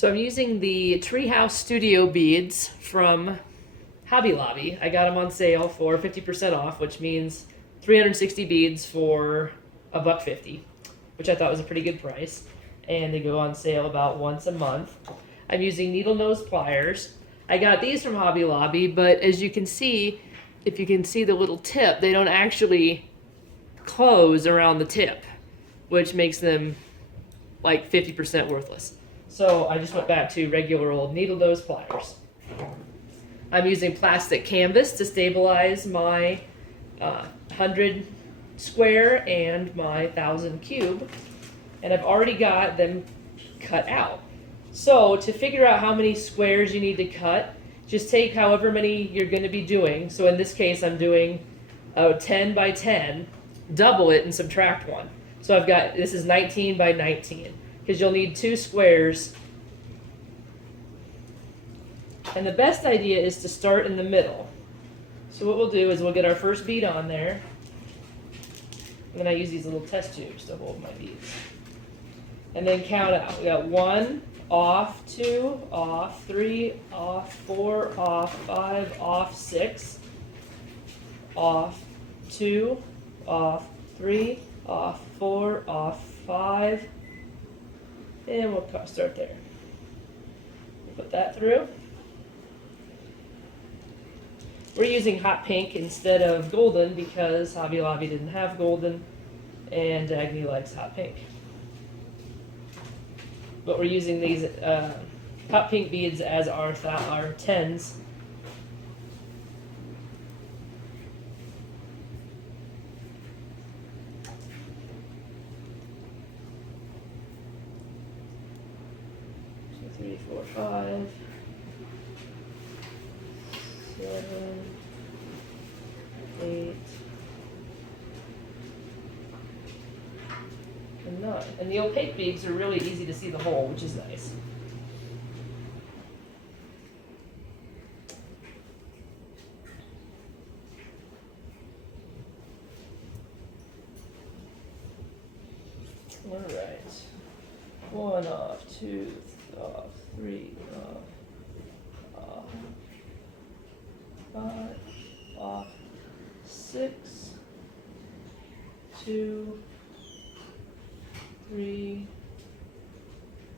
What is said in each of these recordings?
So I'm using the Treehouse Studio beads from Hobby Lobby. I got them on sale for 50% off, which means 360 beads for $1.50, which I thought was a pretty good price. And they go on sale about once a month. I'm using needle nose pliers. I got these from Hobby Lobby, but as you can see, if you can see the little tip, they don't actually close around the tip, which makes them like 50% worthless. So I just went back to regular old needle nose pliers. I'm using plastic canvas to stabilize my 100 square and my 1,000 cube. And I've already got them cut out. So to figure out how many squares you need to cut, just take however many you're going to be doing. So in this case, I'm doing a 10 by 10, double it and subtract one. So I've got, this is 19 by 19, because you'll need 2 squares. And the best idea is to start in the middle. So what we'll do is we'll get our first bead on there. And then I use these little test tubes to hold my beads. And then count out. We got 1, off, 2, off, 3, off, 4, off, 5, off, 6, off, 2, off, 3, off, 4, off, 5, and we'll start there. We'll put that through. We're using hot pink instead of golden because Hobby Lobby didn't have golden, and Agni likes hot pink. But we're using these hot pink beads as our 10s. So 3, 4, 5, 7, 8, and 9. And the opaque beads are really easy to see the hole, which is nice. All right. 1 off, 2 off, 3 off, 5 off, 6, 2, 3,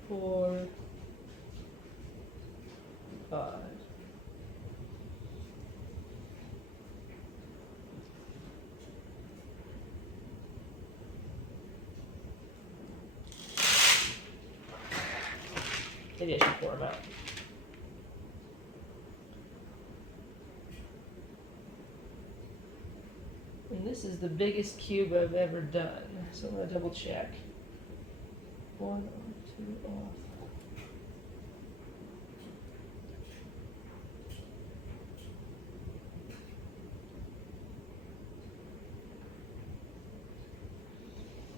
4, 5. Maybe I should pour them out. And this is the biggest cube I've ever done, so I'm going to double check. 1 off, 2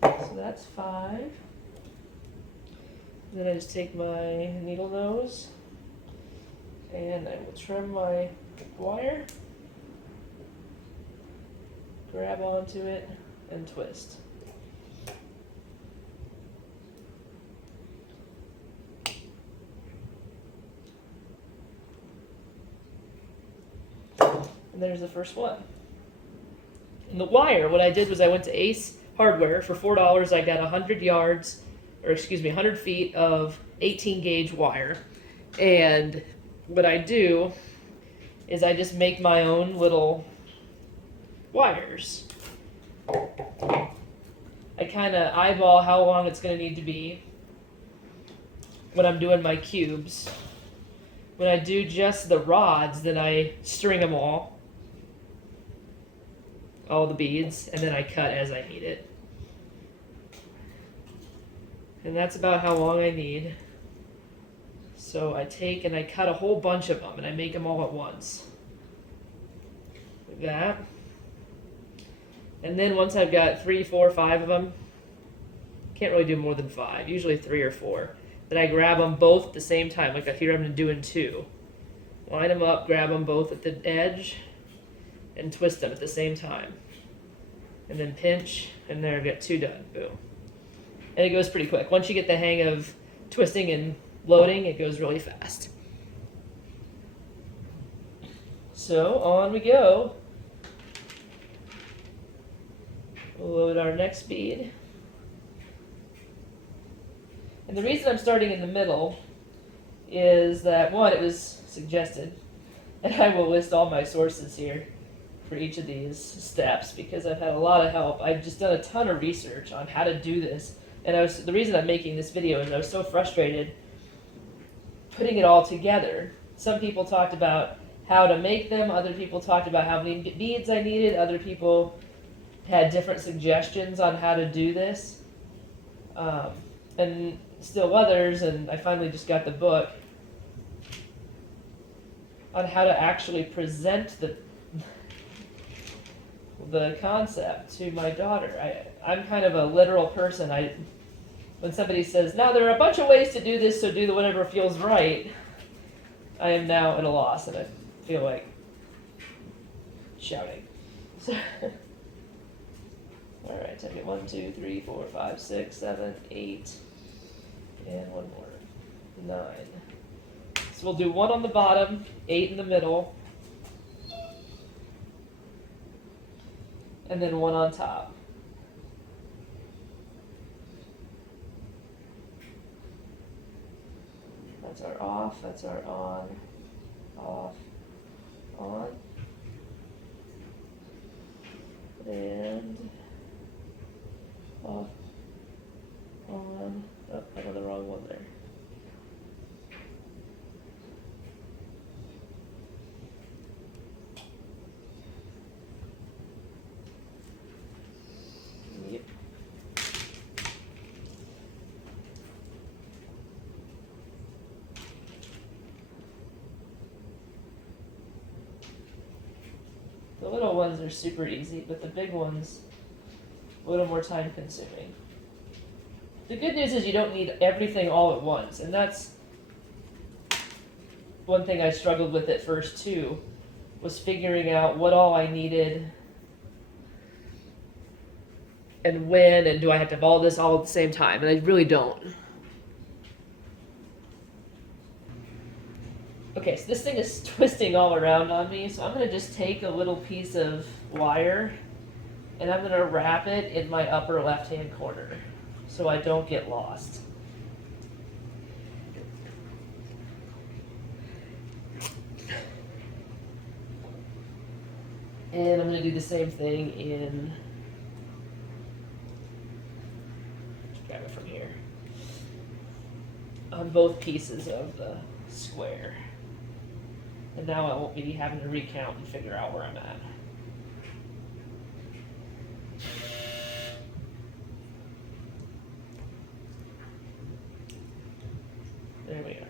off. So that's 5. Then I just take my needle nose and I will trim my wire, grab onto it, and twist. And there's the first one. And the wire, what I did was I went to Ace Hardware for $4. I got 100 yards, or excuse me, 100 feet of 18 gauge wire. And what I do is I just make my own little wires. I kind of eyeball how long it's going to need to be when I'm doing my cubes. When I do just the rods, then I string them all the beads, and then I cut as I need it. And that's about how long I need. So I take and I cut a whole bunch of them, and I make them all at once. Like that. And then once I've got 3, 4, 5 of them, can't really do more than 5, usually 3 or 4. Then I grab them both at the same time, like here I'm doing 2. Line them up, grab them both at the edge, and twist them at the same time. And then pinch, and there I've got 2 done. Boom. And it goes pretty quick. Once you get the hang of twisting and loading, it goes really fast. So on we go. We'll load our next bead. And the reason I'm starting in the middle is that, one, it was suggested, and I will list all my sources here for each of these steps because I've had a lot of help. I've just done a ton of research on how to do this, and the reason I'm making this video is I was so frustrated putting it all together. Some people talked about how to make them, other people talked about how many beads I needed, other people had different suggestions on how to do this, and still others, and I finally just got the book on how to actually present the concept to my daughter. I'm kind of a literal person. When somebody says, now there are a bunch of ways to do this, so do whatever feels right, I am now at a loss, and I feel like shouting. So, all right, I get 1, 2, 3, 4, 5, 6, 7, 8, and one more, 9. So we'll do 1 on the bottom, 8 in the middle, and then 1 on top. That's our off, that's our on, off, on, and off, on. Oh, I got the wrong one there. Yep. The little ones are super easy, but the big ones a little more time consuming. The good news is you don't need everything all at once, and that's one thing I struggled with at first too, was figuring out what all I needed and when, and do I have to have all this all at the same time, and I really don't. Okay, so this thing is twisting all around on me, so I'm going to just take a little piece of wire and I'm going to wrap it in my upper left-hand corner so I don't get lost. And I'm going to do the same thing in, grab it from here, on both pieces of the square. And now I won't be having to recount and figure out where I'm at. There we are.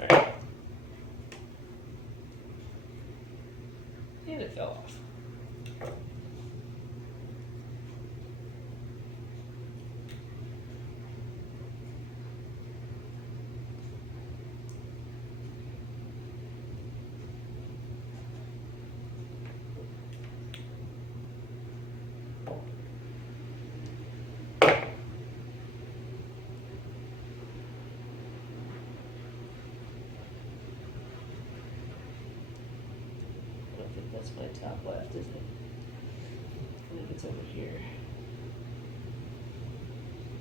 All right. And it fell off. That's my top left, isn't it? I think it's over here.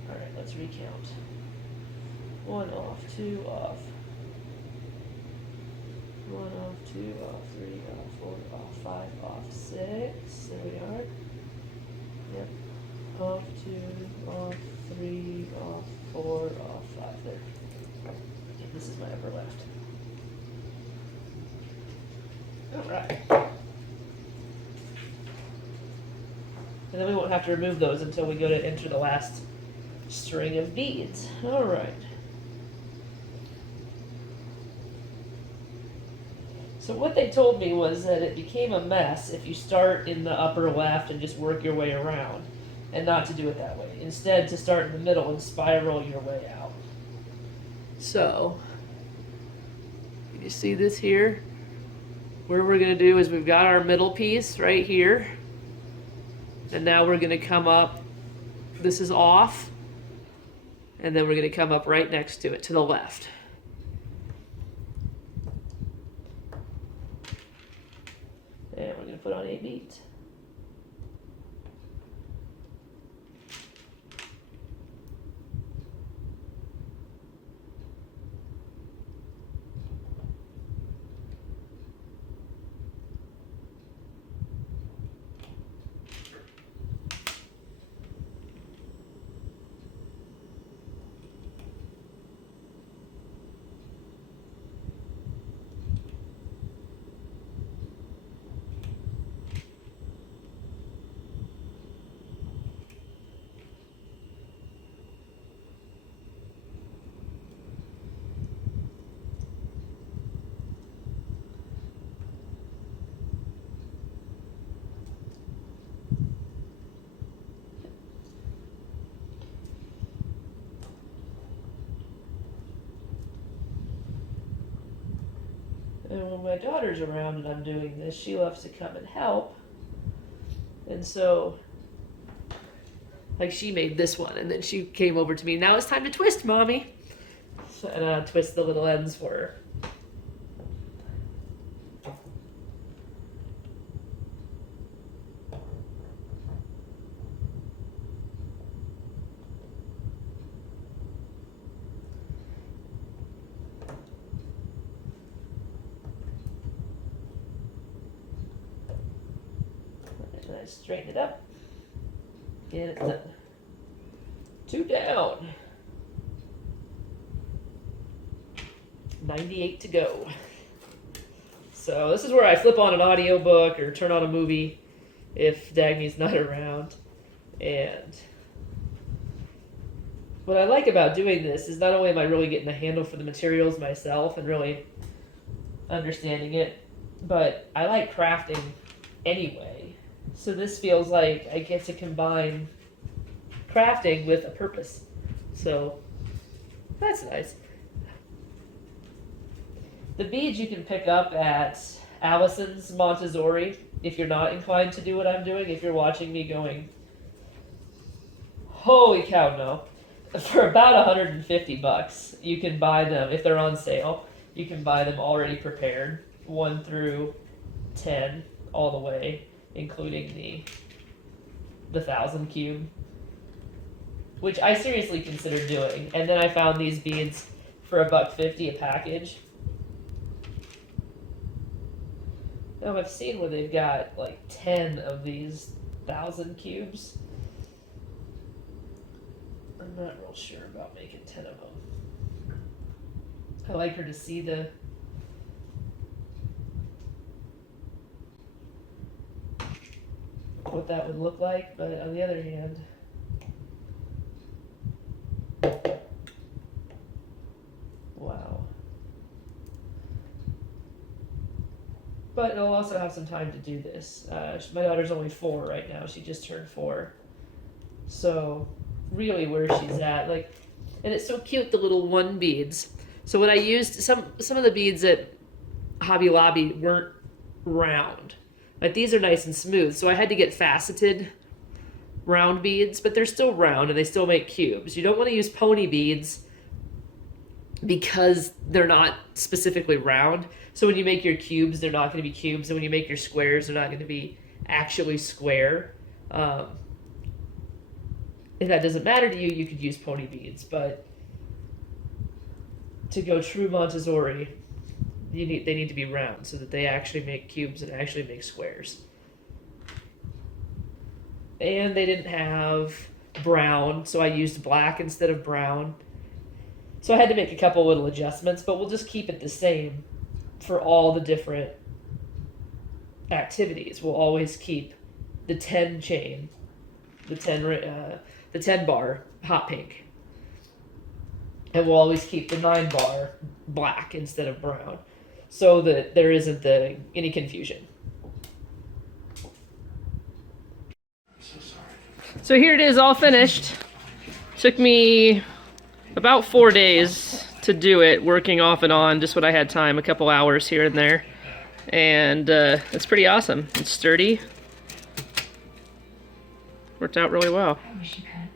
All right, let's recount. 1 off, 2 off. 1 off, 2 off, 3 off, 4 off, 5 off, 6. There we are. Yep. Off, 2 off, 3 off, 4 off, 5. There. Okay, this is my upper left. All right. And then we won't have to remove those until we go to enter the last string of beads. All right. So what they told me was that it became a mess if you start in the upper left and just work your way around, and not to do it that way. Instead, to start in the middle and spiral your way out. So You see this here? What we're gonna do is we've got our middle piece right here. And now we're gonna come up, this is off, and then we're gonna come up right next to it, to the left. And we're gonna put on 8 beads. And when my daughter's around and I'm doing this, she loves to come and help. And so, like, she made this one, and then she came over to me. Now it's time to twist, Mommy. And I twist the little ends for her. And I straighten it up. And it's done. 2 down. 98 to go. So this is where I flip on an audiobook or turn on a movie if Dagny's not around. And what I like about doing this is not only am I really getting a handle for the materials myself and really understanding it, but I like crafting anyway. So this feels like I get to combine crafting with a purpose. So that's nice. The beads you can pick up at Allison's Montessori if you're not inclined to do what I'm doing. If you're watching me going, holy cow, no. For about 150 bucks, you can buy them, if they're on sale, you can buy them already prepared, 1 through 10, all the way, including the 1,000 cube, which I seriously considered doing. And then I found these beads for $1.50 a package. Now I've seen where they've got like 10 of these 1,000 cubes. I'm not real sure about making 10 of them. I like her to see what that would look like, but on the other hand, wow. But I'll also have some time to do this. My daughter's only 4 right now. She just turned 4. So really where she's at, like, and it's so cute, the little 1 beads. So what I used, some of the beads at Hobby Lobby weren't round. Like, these are nice and smooth. So I had to get faceted round beads, but they're still round and they still make cubes. You don't want to use pony beads because they're not specifically round. So when you make your cubes, they're not going to be cubes. And when you make your squares, they're not going to be actually square. If that doesn't matter to you, you could use pony beads. But to go true Montessori, they need to be round so that they actually make cubes and actually make squares. And they didn't have brown, so I used black instead of brown. So I had to make a couple little adjustments, but we'll just keep it the same for all the different activities. We'll always keep the 10 chain, the 10 bar hot pink. And we'll always keep the 9 bar black instead of brown, so that there isn't any confusion. So here it is, all finished. Took me about 4 days to do it, working off and on, just when I had time, a couple hours here and there. And it's pretty awesome. It's sturdy. Worked out really well. I wish you had.